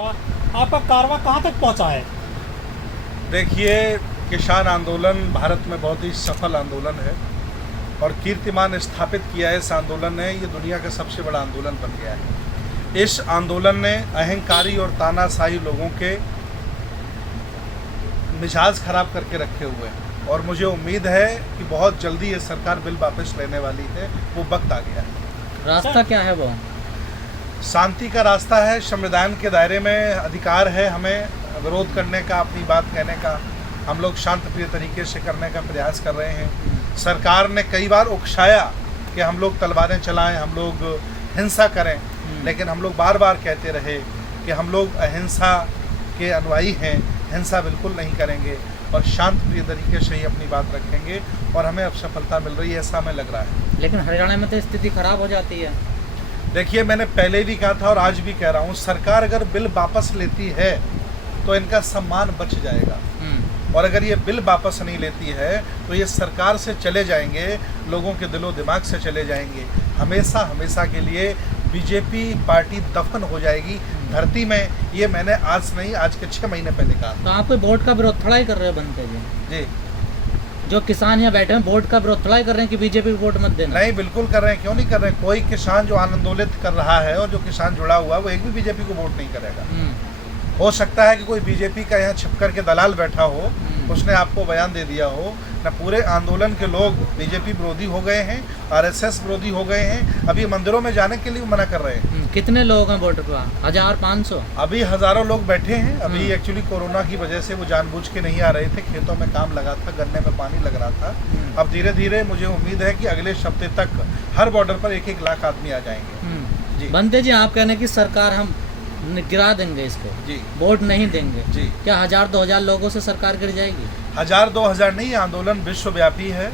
आपका कारवां कहाँ तक पहुँचा है? देखिए, किसान आंदोलन भारत में बहुत ही सफल आंदोलन है और कीर्तिमान स्थापित किया है इस आंदोलन ने। ये दुनिया का सबसे बड़ा आंदोलन बन गया है। इस आंदोलन ने अहंकारी और तानाशाही लोगों के मिजाज खराब करके रखे हुए हैं और मुझे उम्मीद है कि बहुत जल्दी ये सरकार बिल वापस लेने वाली है। वो वक्त आ गया है। रास्ता क्या है वो? शांति का रास्ता है। संविधान के दायरे में अधिकार है हमें विरोध करने का, अपनी बात कहने का। हम लोग शांतिप्रिय तरीके से करने का प्रयास कर रहे हैं। सरकार ने कई बार उकसाया कि हम लोग तलवारें चलाएं, हम लोग हिंसा करें, लेकिन हम लोग बार बार कहते रहे कि हम लोग अहिंसा के अनुयायी हैं, हिंसा बिल्कुल नहीं करेंगे और शांतिप्रिय तरीके से ही अपनी बात रखेंगे और हमें अब सफलता मिल रही है, ऐसा हमें लग रहा है। लेकिन हरियाणा में तो स्थिति खराब हो जाती है। देखिए, मैंने पहले भी कहा था और आज भी कह रहा हूँ, सरकार अगर बिल वापस लेती है तो इनका सम्मान बच जाएगा और अगर ये बिल वापस नहीं लेती है तो ये सरकार से चले जाएंगे, लोगों के दिलो दिमाग से चले जाएंगे। हमेशा हमेशा के लिए बीजेपी पार्टी दफन हो जाएगी धरती में। ये मैंने आज नहीं, आज के 6 महीने पहले कहा। तो आप कोई वोट का विरोध थोड़ा ही कर रहे हो बनते जी? जो किसान यहाँ बैठे हैं वोट का विरोध थोड़ा ही कर रहे हैं कि बीजेपी को वोट मत देना? नहीं, बिल्कुल कर रहे हैं। क्यों नहीं कर रहे हैं? कोई किसान जो आंदोलित कर रहा है और जो किसान जुड़ा हुआ है वो एक भी बीजेपी को वोट नहीं करेगा। हो सकता है कि कोई बीजेपी का यहाँ छिपकर के दलाल बैठा हो, उसने आपको बयान दे दिया हो। न पूरे आंदोलन के लोग बीजेपी विरोधी हो गए हैं, आरएसएस विरोधी हो गए हैं। अभी मंदिरों में जाने के लिए मना कर रहे हैं। कितने लोग हैं वोट पर? 1500? अभी हजारों लोग बैठे हैं। अभी एक्चुअली कोरोना की वजह से वो जानबूझ के नहीं आ रहे थे, खेतों में काम लगा था, गन्ने में पानी लग रहा था। अब धीरे धीरे मुझे उम्मीद है कि अगले हफ्ते तक हर बॉर्डर पर 1-1 लाख आदमी आ जाएंगे। जी बनते जी, आप कहने की सरकार हम गिरा देंगे इसको जी, वोट नहीं देंगे जी। क्या 1000-2000 लोगों से सरकार गिर जाएगी? 1000-2000 नहीं, आंदोलन विश्वव्यापी है,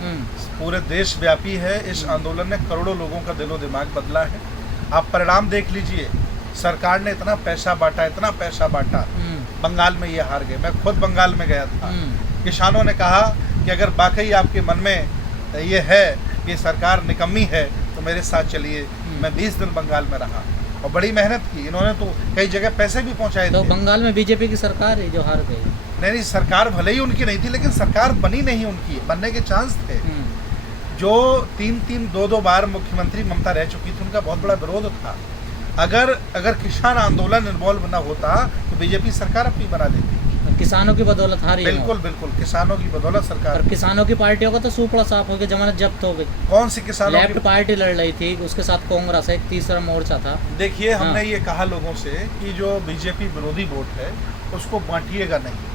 पूरे देश व्यापी है। इस आंदोलन ने करोड़ों लोगों का दिलो दिमाग बदला है। आप परिणाम देख लीजिए। सरकार ने इतना पैसा बांटा, इतना पैसा बांटा, बंगाल में ये हार गए। मैं खुद बंगाल में गया था। किसानों ने कहा कि अगर वाकई आपके मन में ये है कि सरकार निकम्मी है तो मेरे साथ चलिए। मैं 20 दिन बंगाल में रहा और बड़ी मेहनत की। इन्होंने तो कई जगह पैसे भी पहुंचाए तो थे। बंगाल में बीजेपी की सरकार है जो हार गई? नहीं, सरकार भले ही उनकी नहीं थी, लेकिन सरकार बनी नहीं उनकी, बनने के चांस थे। जो 3-3, 2-2 बार मुख्यमंत्री ममता रह चुकी थी, उनका बहुत बड़ा विरोध था। अगर किसान आंदोलन इन्वॉल्व न होता तो बीजेपी सरकार अपनी बना देती। किसानों की बदौलत हारी? बिल्कुल बिल्कुल, किसानों की बदौलत सरकार। और किसानों की पार्टियों का तो सुपड़ा साफ हो गया, जमानत जब्त हो गई। कौन सी किसानों लेफ्ट पार्टी लड़ रही थी, उसके साथ कांग्रेस, एक तीसरा मोर्चा था। देखिए, हमने ये कहा लोगों से कि जो बीजेपी विरोधी वोट है उसको बांटिएगा नहीं।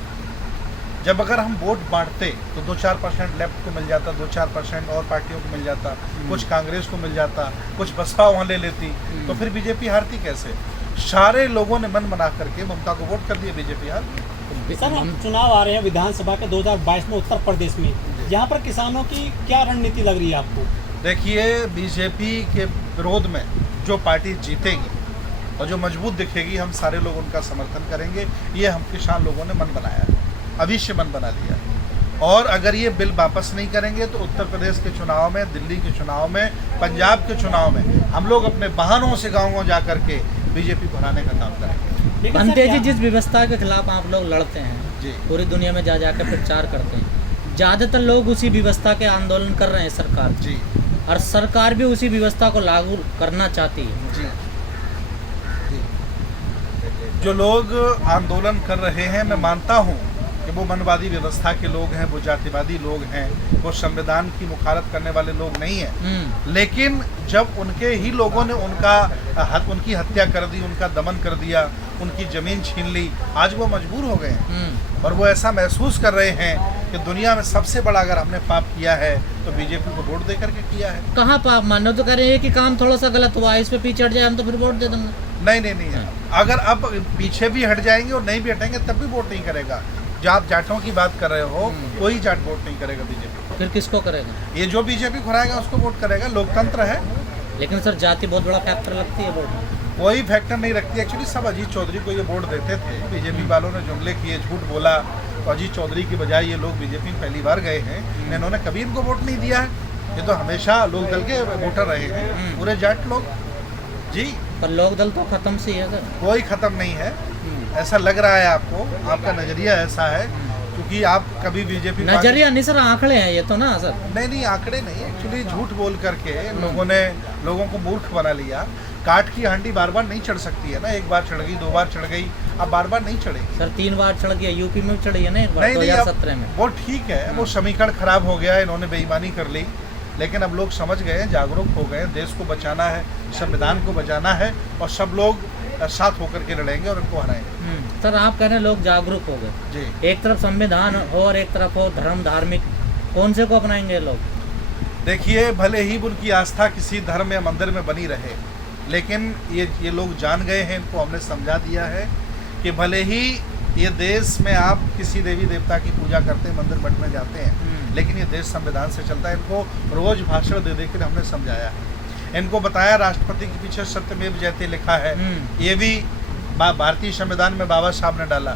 जब अगर हम वोट बांटते तो 2-4% लेफ्ट को मिल जाता, 2-4% और पार्टियों को मिल जाता, कुछ कांग्रेस को मिल जाता, कुछ बसपा वहाँ ले लेती, तो फिर बीजेपी हारती कैसे? सारे लोगों ने मन बना करके ममता को वोट कर दिया, बीजेपी हार गई। सर, हम चुनाव आ रहे हैं विधानसभा के 2022 में उत्तर प्रदेश में, यहाँ पर किसानों की क्या रणनीति लग रही है आपको? देखिए, बीजेपी के विरोध में जो पार्टी जीतेगी और जो मजबूत दिखेगी, हम सारे लोग उनका समर्थन करेंगे। ये हम किसान लोगों ने मन बनाया है, अवश्य मन बना लिया। और अगर ये बिल वापस नहीं करेंगे तो उत्तर प्रदेश के चुनाव में, दिल्ली के चुनाव में, पंजाब के चुनाव में हम लोग अपने वाहनों से गाँव जा करके बीजेपी बनाने का काम करेंगे। बनते जी, जिस व्यवस्था के खिलाफ आप लोग लड़ते हैं जी, पूरी दुनिया में जा जाकर प्रचार करते हैं, ज़्यादातर लोग उसी व्यवस्था के आंदोलन कर रहे हैं सरकार जी, और सरकार भी उसी व्यवस्था को लागू करना चाहती है। जी, जी। जो लोग आंदोलन कर रहे हैं, मैं मानता हूँ कि वो मनवादी व्यवस्था के लोग हैं, वो जातिवादी लोग हैं, वो संविधान की मुखालत करने वाले लोग नहीं हैं। लेकिन जब उनके ही लोगों ने उनकी हत्या कर दी, उनका दमन कर दिया, उनकी ज़मीन छीन ली, आज वो मजबूर हो गए हैं और वो ऐसा महसूस कर रहे हैं कि दुनिया में सबसे बड़ा अगर हमने पाप किया है तो बीजेपी को वोट दे करके किया है। कहाँ पाप मानो? तो कह रहे हैं कि काम थोड़ा सा गलत हुआ, इस पे पीछे हट जाए हम तो फिर वोट दे देंगे। नहीं, अगर अब पीछे भी हट जाएंगे और नहीं भी हटेंगे तब भी वोट नहीं करेगा। जो आप जाटों की बात कर रहे हो, कोई जाट वोट नहीं करेगा बीजेपी। फिर किसको करेगा? ये जो बीजेपी खुराएगा उसको वोट करेगा, लोकतंत्र है। लेकिन सर, जाति बहुत बड़ा फैक्टर लगती है वोट में। कोई फैक्टर नहीं रखती। एक्चुअली सब अजीत चौधरी को ये वोट देते थे। बीजेपी वालों ने जुमले किए, झूठ बोला, तो अजीत चौधरी की बजाय ये लोग बीजेपी में पहली बार गए हैं। इन्होंने कभी इनको वोट नहीं दिया है। ये तो हमेशा लोक दल के वोटर रहे हैं, पूरे जाट लोग। जी, पर लोक दल तो खत्म सी है सर। कोई खत्म नहीं है। ऐसा लग रहा है आपको, आपका नजरिया ऐसा है, क्योंकि आप कभी बीजेपी नजरिया नहीं सर, आंकड़े हैं ये तो ना सर। नहीं आंकड़े नहीं, एक्चुअली झूठ बोल करके लोगों ने लोगों को मूर्ख बना लिया। काठ की हांडी बार बार नहीं चढ़ सकती है ना, एक बार चढ़ गई, 2 बार चढ़ गई, अब बार बार नहीं चढ़ेगी सर। 3 बार चढ़ गया, यूपी में भी चढ़ी है ना एक बार, नहीं 2017 में। वो ठीक है, वो समीकरण खराब हो गया, इन्होंने बेईमानी कर ली, लेकिन अब लोग समझ गए, जागरूक हो गए, देश को बचाना है, संविधान को बचाना है, और सब लोग साथ होकर के लड़ेंगे और इनको हराएंगे। सर आप कह रहे हैं लोग जागरूक हो गए जी। एक तरफ संविधान हो और एक तरफ हो धर्म धार्मिक, कौन से को अपनाएंगे लोग? देखिए, भले ही उनकी आस्था किसी धर्म या मंदिर में बनी रहे, लेकिन ये लोग जान गए हैं, इनको हमने समझा दिया है कि भले ही ये देश में आप किसी देवी देवता की पूजा करते हैं, मंदिर मठ में जाते हैं, लेकिन ये देश संविधान से चलता है। इनको रोज भाषण दे देकर हमने समझाया है, इनको बताया राष्ट्रपति के पीछे सत्यमेव जयते लिखा है, ये भी भारतीय संविधान में बाबा साहब ने डाला।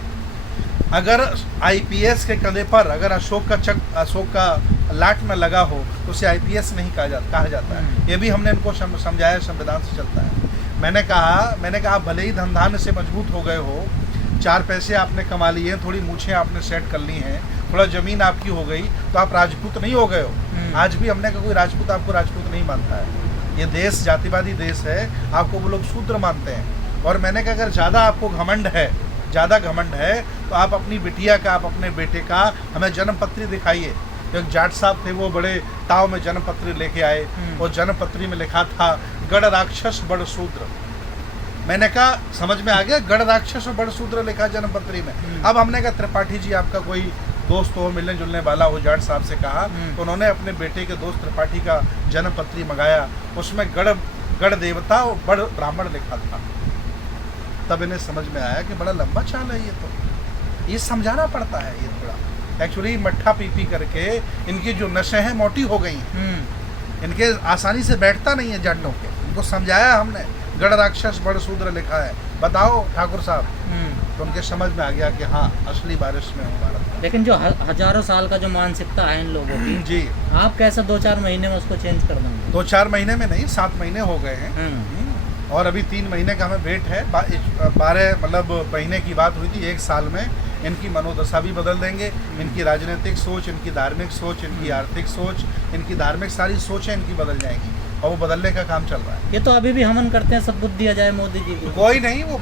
अगर आईपीएस के कंधे पर अगर अशोक का लाट में लगा हो तो उसे आईपीएस नहीं कहा जाता है, ये भी हमने इनको समझाया, संविधान से चलता है। मैंने कहा भले ही धंधान से मजबूत हो गए हो, 4 पैसे आपने कमा लिए हैं, थोड़ी मूछें आपने सेट कर ली हैं, थोड़ा जमीन आपकी हो गई, तो आप राजपूत नहीं हो गए हो। आज भी हमने कहा कोई राजपूत आपको राजपूत नहीं मानता है, ये देश जातिवादी देश है, आपको वो लोग शूद्र मानते हैं। और मैंने कहा अगर ज़्यादा आपको घमंड है तो आप अपनी बिटिया का, आप अपने बेटे का हमें जन्मपत्री दिखाइए। एक जाट साहब थे, वो बड़े ताव में जन्मपत्री लेके आए, और जन्मपत्री में लिखा था गढ़ राक्षस बड़ शूद्र। मैंने कहा समझ में आ गया, गढ़ राक्षस और बड़ शूद्र लिखा जन्मपत्री में। अब हमने कहा त्रिपाठी जी आपका कोई दोस्त हो, मिलने जुलने वाला हो, जाट साहब से कहा, तो उन्होंने अपने बेटे के दोस्त त्रिपाठी का जन्मपत्री मंगाया, उसमें गढ़ देवता और बड़ ब्राह्मण लिखा था। तब इन्हें समझ में आया कि बड़ा लंबा चाल है, ये समझाना पड़ता है। ये थोड़ा एक्चुअली मट्ठा पी करके इनकी जो नशे हैं मोटी हो गई हैं, इनके आसानी से बैठता नहीं है जाटों के। इनको समझाया हमने, गढ़ राक्षस बड़ शूद्र लिखा है, बताओ ठाकुर साहब, तो उनके समझ में आ गया कि हाँ असली बारिश में हूँ भारत। लेकिन जो हजारों साल का जो मानसिकता है इन लोगों की, जी, आप कैसे 2-4 महीने में उसको चेंज कर देंगे? 2-4 महीने में नहीं, 7 महीने हो गए हैं, और अभी 3 महीने का हमें वेट है। 12 मतलब महीने की बात हुई थी, 1 साल में इनकी मनोदशा भी बदल देंगे, इनकी राजनीतिक सोच, इनकी धार्मिक सोच, इनकी आर्थिक सोच, इनकी धार्मिक सारी सोचें इनकी बदल जाएंगी, और वो बदलने का काम चल रहा है। ये तो अभी भी हवन करते हैं, सब बुद्धि दिया जाए मोदी जी की। कोई नहीं, वो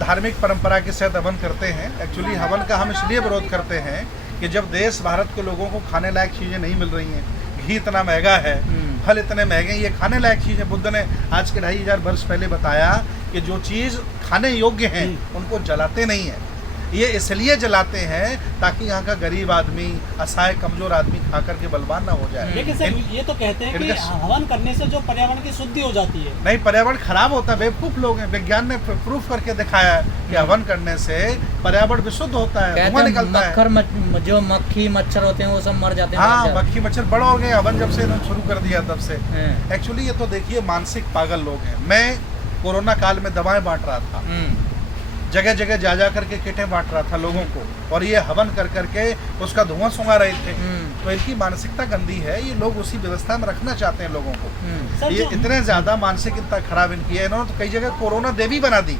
धार्मिक परंपरा के साथ हवन करते हैं। एक्चुअली हवन का हम इसलिए विरोध करते हैं कि जब देश भारत के लोगों को खाने लायक चीज़ें नहीं मिल रही हैं, घी इतना महंगा है, फल इतने महंगे, ये खाने लायक चीज़ है। बुद्ध ने आज के 2500 वर्ष पहले बताया कि जो चीज़ खाने योग्य है उनको जलाते नहीं है। ये इसलिए जलाते हैं ताकि यहाँ का गरीब आदमी, असहाय कमजोर आदमी खा करके बलवान ना हो जाए। लेकिन सर ये तो कहते हैं कि हवन करने से जो पर्यावरण की शुद्धि हो जाती है। नहीं, पर्यावरण खराब होता है, बेवकूफ लोग हैं। विज्ञान ने प्रूफ करके दिखाया है कि हवन करने से पर्यावरण विशुद्ध होता है, धुआं निकलता है, जो मक्खी मच्छर होते हैं वो सब मर जाते हैं। हाँ, मक्खी मच्छर बड़े हो गए हवन जब से इन्होंने शुरू कर दिया तब से। एक्चुअली ये तो देखिए मानसिक पागल लोग हैं। मैं कोरोना काल में दवाएं बांट रहा था, जगह जगह जा करके किटें बांट रहा था लोगों को, और ये हवन कर करके उसका धुआं सुंघा रहे थे। तो इनकी मानसिकता गंदी है, ये लोग उसी व्यवस्था में रखना चाहते हैं लोगों को। ये इतने ज्यादा मानसिकता खराब इनकी है, इन्होंने तो कई जगह कोरोना देवी बना दी।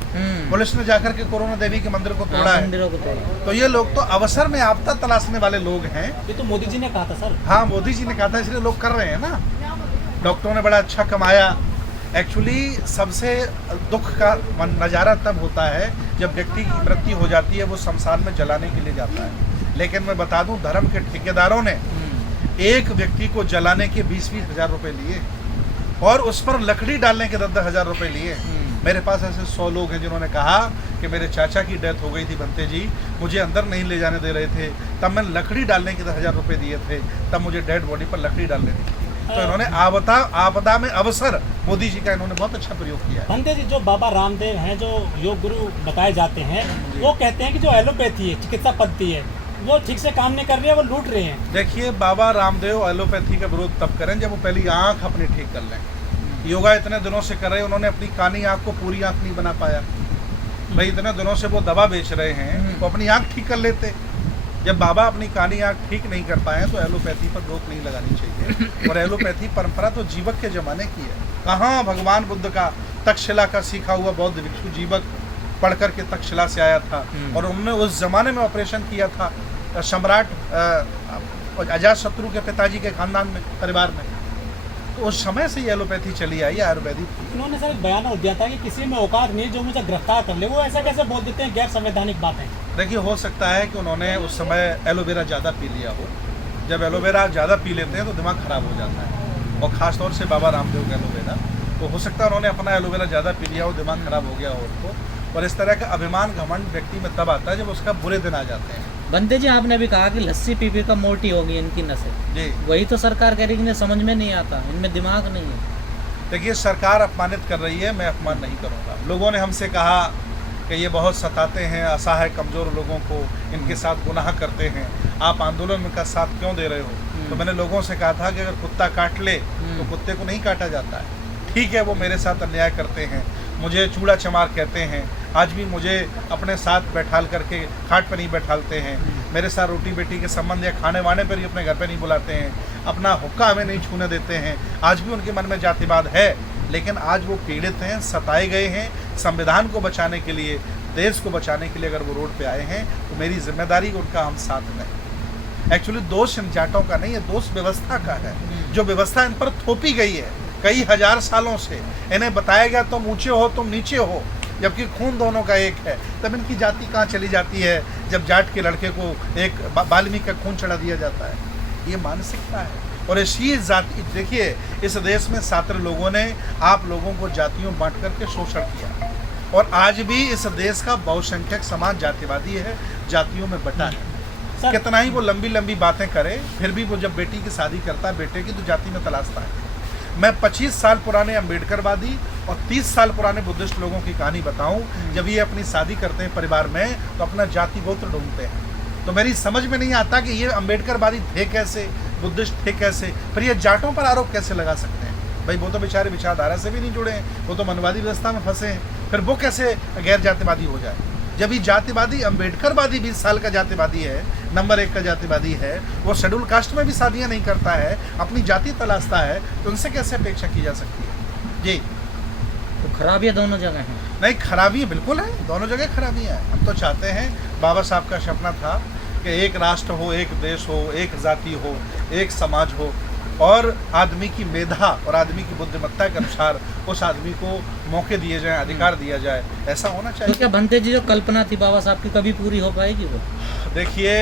पुलिस ने जाकर के कोरोना देवी के मंदिर को तोड़ा है। तो ये लोग तो अवसर में आपदा तलाशने वाले लोग हैं। ये तो मोदी जी ने कहा था सर। हाँ, मोदी जी ने कहा था, इसलिए लोग कर रहे हैं ना। डॉक्टरों ने बड़ा अच्छा कमाया। एक्चुअली सबसे दुख का नज़ारा तब होता है जब व्यक्ति की मृत्यु हो जाती है, वो शमशान में जलाने के लिए जाता है। लेकिन मैं बता दूं, धर्म के ठेकेदारों ने एक व्यक्ति को जलाने के 20-20 हज़ार रुपये लिए, और उस पर लकड़ी डालने के 10-10 हज़ार रुपये लिए। मेरे पास ऐसे 100 लोग हैं जिन्होंने कहा कि मेरे चाचा की डेथ हो गई थी बनते जी, मुझे अंदर नहीं ले जाने दे रहे थे, तब मैंने लकड़ी डालने के 10,000 रुपये दिए थे, तब मुझे डेड बॉडी पर लकड़ी डालने दी। तो इन्होंने आपदा में अवसर, मोदी जी का इन्होंने बहुत अच्छा प्रयोग किया है। भंते जी, जो बाबा रामदेव हैं, जो योग गुरु बताए जाते हैं, वो कहते हैं कि जो एलोपैथी है, चिकित्सा पद्धति है, वो ठीक से काम नहीं कर रही है, वो लूट रहे हैं। देखिए, बाबा रामदेव एलोपैथी का विरोध तब करें जब वो पहली आँख अपनी ठीक कर लें। योगा इतने दिनों से कर रहे हैं, उन्होंने अपनी कानी आँख को पूरी आँख नहीं बना पाया। भाई इतने दिनों से वो दवा बेच रहे हैं, तो अपनी आँख ठीक कर लेते। जब बाबा अपनी कानी आँख ठीक नहीं कर पाए तो एलोपैथी पर रोक नहीं लगानी चाहिए। और एलोपैथी परंपरा तो जीवक के ज़माने की है। कहाँ भगवान बुद्ध का, तक्षशिला का सीखा हुआ बौद्ध भिक्षु जीवक पढ़कर के तक्षशिला से आया था और उन्होंने उस जमाने में ऑपरेशन किया था सम्राट अजातशत्रु के पिताजी के खानदान में, परिवार में। तो उस समय से ये एलोपैथी चली आई, आयुर्वेदिक थी। इन्होंने सर एक बयान दिया था कि किसी में औकात नहीं जो मुझे गिरफ्तार कर ले, वो ऐसा कैसे बोल देते हैं, गैर संवैधानिक बातें। देखिए, हो सकता है कि उन्होंने उस समय एलोवेरा ज़्यादा पी लिया हो। जब एलोवेरा ज़्यादा पी लेते हैं तो दिमाग ख़राब हो जाता है, और ख़ासतौर से बाबा रामदेव का एलोवेरा, तो हो सकता है उन्होंने अपना एलोवेरा ज़्यादा पी लिया हो, दिमाग ख़राब हो गया हो उनको। और इस तरह का अभिमान घमंड व्यक्ति में तब आता है जब उसका बुरे दिन आ जाते हैं। बंदे जी, आपने अभी कहा कि लस्सी पी पी का मोटी होगी इनकी नसें जी, वही तो सरकार कह रही है कि समझ में नहीं आता, इनमें दिमाग नहीं है। देखिए, सरकार अपमानित कर रही है, मैं अपमान नहीं करूँगा। लोगों ने हमसे कहा कि ये बहुत सताते हैं असहाय कमज़ोर लोगों को, इनके साथ गुनाह करते हैं, आप आंदोलन का साथ क्यों दे रहे हो। तो मैंने लोगों से कहा था कि अगर कुत्ता काट ले तो कुत्ते को नहीं काटा जाता है। ठीक है, वो मेरे साथ अन्याय करते हैं, मुझे चूड़ा चमार कहते हैं, आज भी मुझे अपने साथ बैठाल करके खाट पर नहीं बैठालते हैं, मेरे साथ रोटी बेटी के संबंध या खाने वाने पर ही अपने घर पे नहीं बुलाते हैं, अपना हुक्का हमें नहीं छूने देते हैं। आज भी उनके मन में जातिवाद है, लेकिन आज वो पीड़ित हैं, सताए गए हैं। संविधान को बचाने के लिए, देश को बचाने के लिए अगर वो रोड पे आए हैं तो मेरी जिम्मेदारी उनका हम साथ दें। एक्चुअली दोष इन जाटों का नहीं है, दोष व्यवस्था का है, जो व्यवस्था इन पर थोपी गई है कई हजार सालों से। इन्हें बताया गया तुम ऊंचे हो तुम नीचे हो, जबकि खून दोनों का एक है। तब इनकी जाति कहाँ चली जाती है जब जाट के लड़के को एक वाल्मीकि का खून चढ़ा दिया जाता है। ये मानसिकता है। और इसी जाति, देखिए, इस देश में छात्र लोगों ने आप लोगों को जातियों बांट करके शोषण किया, और आज भी इस देश का बहुसंख्यक समाज जातिवादी है, जातियों में बटा है। कितना ही वो लंबी लंबी बातें करे, फिर भी वो जब बेटी की शादी करता है, बेटे की तो जाति में तलाशता है। मैं 25 साल पुराने अम्बेडकरवादी और 30 साल पुराने बुद्धिस्ट लोगों की कहानी बताऊं, जब ये अपनी शादी करते हैं परिवार में तो अपना जाति गोत्र ढूंढते हैं। तो मेरी समझ में नहीं आता कि ये अम्बेडकरवादी थे कैसे, बुद्धिस्ट थे कैसे, फिर ये जाटों पर आरोप कैसे लगा सकते हैं। भाई, वो तो बेचारे विचारधारा से भी नहीं जुड़े हैं, वो तो मनवादी व्यवस्था में फंसे हैं, फिर वो कैसे गैर जातिवादी हो जाए। जब ये जातिवादी अम्बेडकरवादी 20 साल का जातिवादी है, नंबर 1 का जातिवादी है, वो शेड्यूल कास्ट में भी शादियां नहीं करता है, अपनी जाति तलाशता है, तो उनसे कैसे अपेक्षा की जा सकती है। जी, तो खराबियाँ दोनों जगह हैं। नहीं, खराबी बिल्कुल है, दोनों जगह खराबियाँ हैं। हम तो चाहते हैं, बाबा साहब का सपना था कि एक राष्ट्र हो, एक देश हो, एक जाति हो, एक समाज हो, और आदमी की मेधा और आदमी की बुद्धिमत्ता के अनुसार उस आदमी को मौके दिए जाएं, अधिकार दिया जाए, ऐसा होना चाहिए। तो क्या बनते जी, जो कल्पना थी बाबा साहब की, कभी पूरी हो पाएगी वो? देखिए,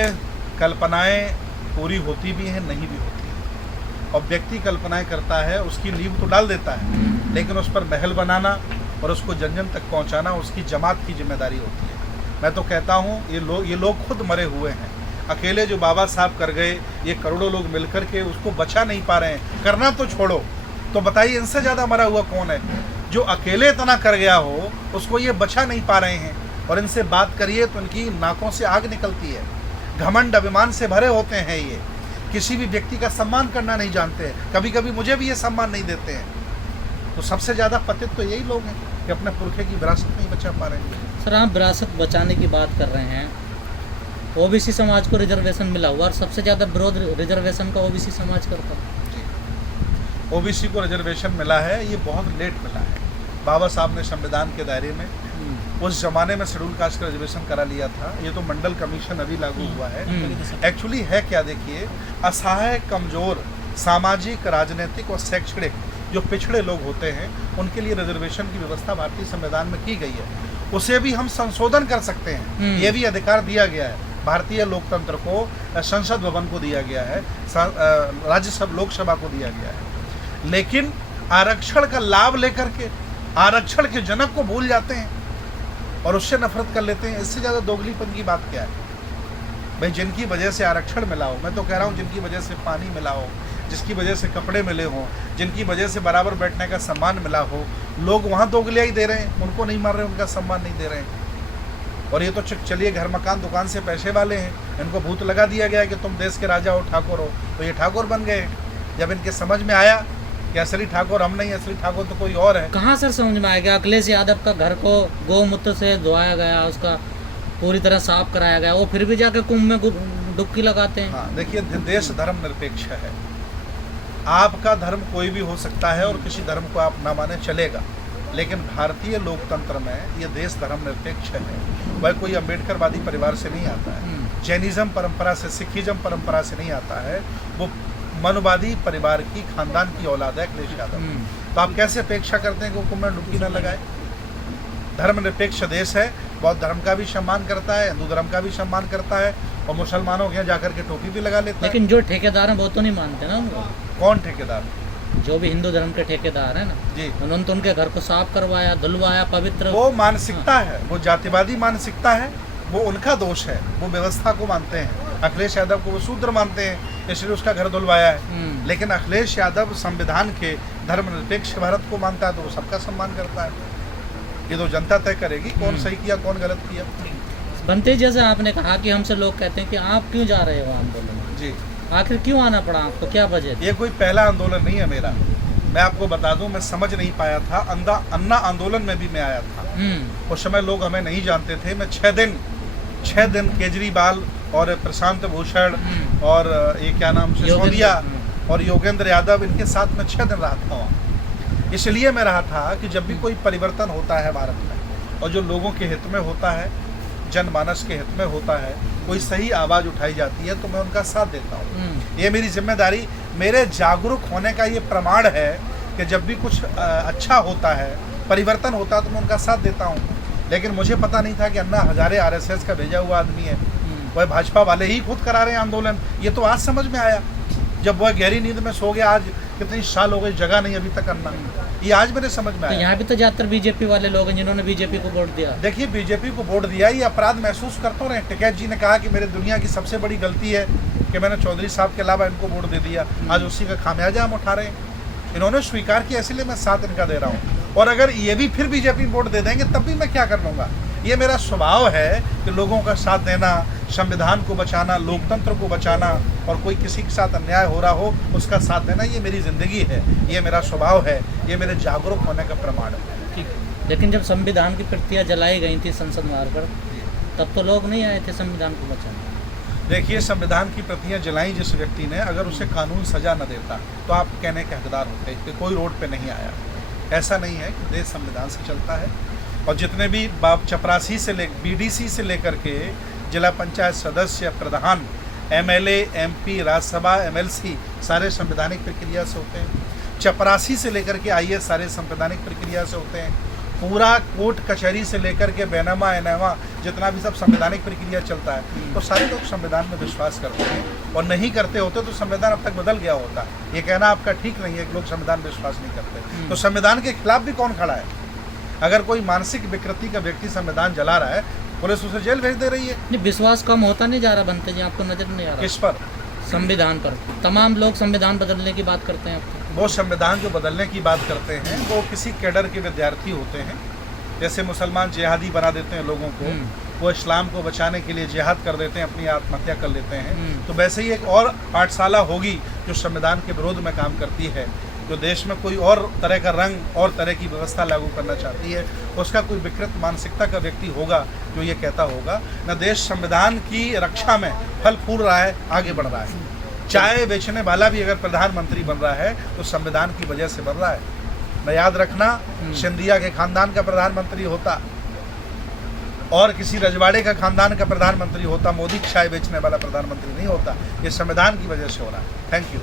कल्पनाएं पूरी होती भी हैं, नहीं भी होती हैं, और व्यक्ति कल्पनाएं करता है, उसकी नींव तो डाल देता है, लेकिन उस पर महल बनाना और उसको जन जन तक पहुंचाना उसकी जमात की जिम्मेदारी होती है। मैं तो कहता हूं, ये लोग खुद मरे हुए हैं। अकेले जो बाबा साहब कर गए, ये करोड़ों लोग मिलकर के उसको बचा नहीं पा रहे हैं। करना तो छोड़ो, तो बताइए इनसे ज़्यादा मरा हुआ कौन है? जो अकेले इतना कर गया हो, उसको ये बचा नहीं पा रहे हैं। और इनसे बात करिए तो इनकी नाकों से आग निकलती है, घमंड अभिमान से भरे होते हैं। ये किसी भी व्यक्ति का सम्मान करना नहीं जानते, कभी कभी मुझे भी ये सम्मान नहीं देते हैं। तो सबसे ज़्यादा पतित तो यही लोग हैं कि अपने पुरखे की विरासत नहीं बचा पा रहे हैं। सर, आप विरासत बचाने की बात कर रहे हैं, ओबीसी समाज को रिजर्वेशन मिला हुआ, और सबसे ज़्यादा विरोध रिजर्वेशन का ओबीसी समाज करता है। ओबीसी को रिजर्वेशन मिला है, ये बहुत लेट मिला है। बाबा साहब ने संविधान के दायरे में उस जमाने में शेड्यूल कास्ट का रिजर्वेशन करा लिया था। ये तो मंडल कमीशन अभी लागू हुआ है। एक्चुअली है क्या, देखिए, असहाय कमजोर सामाजिक राजनीतिक और शैक्षणिक जो पिछड़े लोग होते हैं, उनके लिए रिजर्वेशन की व्यवस्था भारतीय संविधान में की गई है। उसे भी हम संशोधन कर सकते हैं, ये भी अधिकार दिया गया है। भारतीय लोकतंत्र को संसद भवन को दिया गया है, राज्यसभा लोकसभा को दिया गया है। लेकिन आरक्षण का लाभ लेकर के आरक्षण के जनक को भूल जाते हैं और उससे नफरत कर लेते हैं। इससे ज़्यादा दोगलीपन की बात क्या है? भाई, जिनकी वजह से आरक्षण मिला हो, मैं तो कह रहा हूँ जिनकी वजह से पानी मिला हो, जिसकी वजह से कपड़े मिले हों, जिनकी वजह से बराबर बैठने का सम्मान मिला हो, लोग वहाँ दोगलियाई दे रहे हैं, उनको नहीं मार रहे, उनका सम्मान नहीं दे रहे हैं। और ये तो चलिए घर मकान दुकान से पैसे वाले हैं, इनको भूत लगा दिया गया कि तुम देश के राजा हो, ठाकुर हो, तो ये ठाकुर बन गए। जब इनके समझ में आया कि असली ठाकुर हम नहीं, असली ठाकुर तो कोई और है। कहाँ सर समझ में आएगा? अखिलेश यादव का घर को गौमूत्र से धोया गया, उसका पूरी तरह साफ कराया गया, वो फिर भी जाके कुंभ में डुबकी लगाते हैं। हाँ, देखिए, देश धर्म निरपेक्ष है। आपका धर्म कोई भी हो सकता है और किसी धर्म को आप ना माने चलेगा, लेकिन भारतीय लोकतंत्र में ये देश धर्मनिरपेक्ष है। वह कोई अम्बेडकरवादी परिवार से नहीं आता है, जैनिज्म परंपरा से, सिखिज्म परंपरा से नहीं आता है। वो मनुवादी परिवार की, खानदान की औलाद है अखिलेश यादव। तो आप कैसे अपेक्षा करते हैं कि वो कुंभ में डुबकी न लगाए? धर्मनिरपेक्ष देश है, बौद्ध धर्म का भी सम्मान करता है, हिंदू धर्म का भी सम्मान करता है, और मुसलमानों के यहाँ जाकर के टोपी भी लगा लेता है। लेकिन जो ठेकेदार हैं वो तो नहीं मानते ना उनको। कौन ठेकेदार? जो भी हिंदू धर्म के ठेकेदार हैं ना जी, उन्होंने तो उनके घर को साफ करवाया, धुलवाया, पवित्र। वो मानसिकता है, वो जातिवादी मानसिकता है, वो उनका दोष है। वो व्यवस्था को मानते हैं, अखिलेश यादव को वो शूद्र मानते हैं, इसलिए उसका घर धुलवाया है। लेकिन अखिलेश यादव संविधान के धर्मनिरपेक्ष भारत को मानता है, तो वो सबका सम्मान करता है। ये तो जनता तय करेगी कौन सही किया कौन गलत किया। बनते जैसे आपने कहा कि हमसे लोग कहते हैं कि आप क्यों जा रहे हो आंदोलन में, जी, आखिर क्यों आना पड़ा आपको, क्या वजह? ये कोई पहला आंदोलन नहीं है मेरा। मैं आपको बता दूं, मैं समझ नहीं पाया था। अन्ना आंदोलन में भी मैं आया था। उस समय लोग हमें नहीं जानते थे। मैं 6 दिन केजरीवाल और प्रशांत भूषण और ये क्या नाम से सिसोदिया और योगेंद्र यादव, इनके साथ में 6 दिन रहा था वहाँ। इसलिए मैं रहा था कि जब भी कोई परिवर्तन होता है भारत में, और जो लोगों के हित में होता है, जनमानस के हित में होता है, कोई सही आवाज़ उठाई जाती है, तो मैं उनका साथ देता हूँ। ये मेरी जिम्मेदारी, मेरे जागरूक होने का ये प्रमाण है कि जब भी कुछ अच्छा होता है, परिवर्तन होता है, तो मैं उनका साथ देता हूँ। लेकिन मुझे पता नहीं था कि अन्ना हजारे RSS का भेजा हुआ आदमी है। वह भाजपा वाले ही खुद करा रहे हैं आंदोलन। ये तो आज समझ में आया, जब वह गहरी नींद में सो गया। आज कितनी साल हो गई, जगह नहीं अभी तक अन्ना, ये आज मेरे समझ में आया। तो यहाँ भी तो ज़्यादातर बीजेपी वाले लोग हैं जिन्होंने बीजेपी को वोट दिया। देखिए, बीजेपी को वोट दिया, ये अपराध महसूस करते रहे। टिकैत जी ने कहा कि मेरे दुनिया की सबसे बड़ी गलती है कि मैंने चौधरी साहब के अलावा इनको वोट दे दिया। आज उसी का खामियाजा हम उठा रहे हैं। इन्होंने स्वीकार किया, इसलिए मैं साथ इनका दे रहा हूँ। और अगर ये भी फिर बीजेपी वोट दे देंगे, तब भी मैं क्या कर लूँगा। ये मेरा स्वभाव है कि लोगों का साथ देना, संविधान को बचाना, लोकतंत्र को बचाना, और कोई किसी के साथ अन्याय हो रहा हो उसका साथ देना, ये मेरी ज़िंदगी है, ये मेरा स्वभाव है, ये मेरे जागरूक होने का प्रमाण है। ठीक है। लेकिन जब संविधान की प्रतियां जलाई गई थी संसद मार्ग पर, तब तो लोग नहीं आए थे संविधान को बचाने। देखिए, संविधान की प्रतियां जलाई जिस व्यक्ति ने, अगर उसे कानून सजा न देता तो आप कहने के हकदार होते कि कोई रोड पे नहीं आया। ऐसा नहीं है कि देश संविधान से चलता है। और जितने भी चपरासी से BDC से लेकर के जिला पंचायत सदस्य, प्रधान, MLA, MP, राज्यसभा, MLC, सारे संवैधानिक प्रक्रिया से होते हैं। चपरासी से लेकर के IAS सारे संवैधानिक प्रक्रिया से होते हैं। पूरा कोर्ट कचहरी से लेकर के बैनामा एनामा जितना भी सब संवैधानिक प्रक्रिया चलता है, तो सारे लोग संविधान में विश्वास करते हैं। और नहीं करते होते तो संविधान अब तक बदल गया होता। ये कहना आपका ठीक नहीं है कि लोग संविधान विश्वास नहीं करते। तो संविधान के खिलाफ भी कौन खड़ा है? अगर कोई मानसिक विकृति का व्यक्ति संविधान जला रहा है, पुलिस उसे जेल भेज दे रही है। नहीं, विश्वास कम होता नहीं जा रहा बनते जी, आपको नजर नहीं आ रहा? किस पर? संविधान पर। तमाम लोग संविधान बदलने की बात करते हैं। वो संविधान जो बदलने की बात करते हैं, वो किसी कैडर के विद्यार्थी होते हैं। जैसे मुसलमान जिहादी बना देते हैं लोगों को, वो इस्लाम को बचाने के लिए जिहाद कर देते हैं, अपनी आत्महत्या कर लेते हैं। तो वैसे ही एक और पाठशाला होगी जो संविधान के विरोध में काम करती है, जो देश में कोई और तरह का रंग और तरह की व्यवस्था लागू करना चाहती है। उसका कोई विकृत मानसिकता का व्यक्ति होगा जो ये कहता होगा। न देश संविधान की रक्षा में फल फूल रहा है, आगे बढ़ रहा है। चाय बेचने वाला भी अगर प्रधानमंत्री बन रहा है तो संविधान की वजह से बन रहा है। न याद रखना, सिंधिया के खानदान का प्रधानमंत्री होता और किसी रजवाड़े का खानदान का प्रधानमंत्री होता, मोदी चाय बेचने वाला प्रधानमंत्री नहीं होता। ये संविधान की वजह से हो रहा है। Thank you.